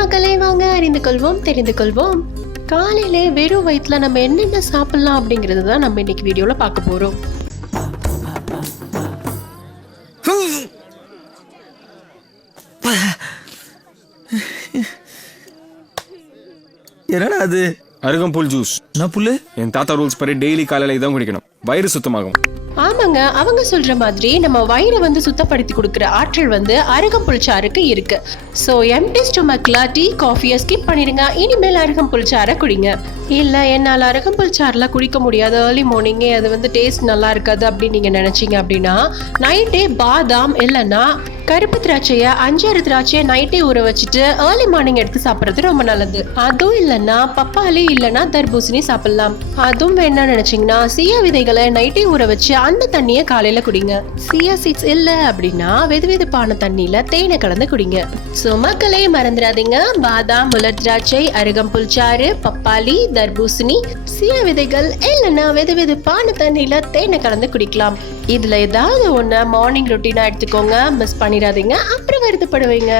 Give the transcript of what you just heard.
மக்களே, வாங்க அறிந்து கொள்வோம், தெரிந்து கொள்வோம். காலையிலே வெறும் வயிற்றுல நம்ம என்னென்ன சாப்பிடலாம் அப்படிங்கிறது தான் நம்ம இன்னைக்கு வீடியோல பார்க்க போறோம். என்னடா அது? அருகம்புல் ஜூஸ். நான் புல்லு என் தாத்தா ரூல்ஸ் படி டெய்லி காலையில இதான் குடிக்கணும், வயிறு சுத்தமாகும். ஆமாங்க, அவங்க சொல்ற மாதிரி நம்ம வயிறை சுத்தப்படுத்தி கொடுக்குற ஆற்றல் அருகம்புல் சாருக்கு இருக்கு. ஸோ எம்டி ஸ்டொமக்ல டீ காஃபியை ஸ்கிப் பண்ணிடுங்க. இனிமேல் அருகம்புல் சாரை குடிங்க. இல்லை, என்னால் அருகம்புல் சாரெலாம் குடிக்க முடியாது, ஏர்லி மார்னிங்கே அது டேஸ்ட் நல்லா இருக்காது அப்படின்னு நீங்கள் நினச்சிங்க அப்படின்னா நைட்டே பாதாம் இல்லைன்னா கருப்பு திராட்சையை 5-6 திராட்சையை நைட்டே ஊற வச்சுட்டு ஏர்லி மார்னிங் எடுத்து சாப்பிட்றது ரொம்ப நல்லது. அதுவும் இல்லைன்னா பப்பாளி இல்லைன்னா தர்பூசணி சாப்பிடலாம். அதுவும் வேணாம்னு நினைச்சீங்கன்னா சியா விதைகளை நைட்டே ஊற வச்சு அந்த தண்ணியை காலையில குடிங்க. சியா சீட்ஸ் இல்லை அப்படின்னா வெதுவெதுப்பான தண்ணியில தேனை கலந்து குடிங்க. ஸோ மக்களே, மறந்துடாதீங்க, பாதாம், முளர் திராட்சை, அருகம்புல் சாறு, பப்பாளி, தர்பூசணி, சியா விதைகள் இல்லைன்னா வெதுவெதுப்பான தண்ணியில தேனை கலந்து குடிக்கலாம். இதுல ஏதாவது ஒண்ணு மார்னிங் ரொட்டீனா எடுத்துக்கோங்க, மிஸ் பண்ணிடாதீங்க, அப்புறம் வருத்தப்படுவீங்க.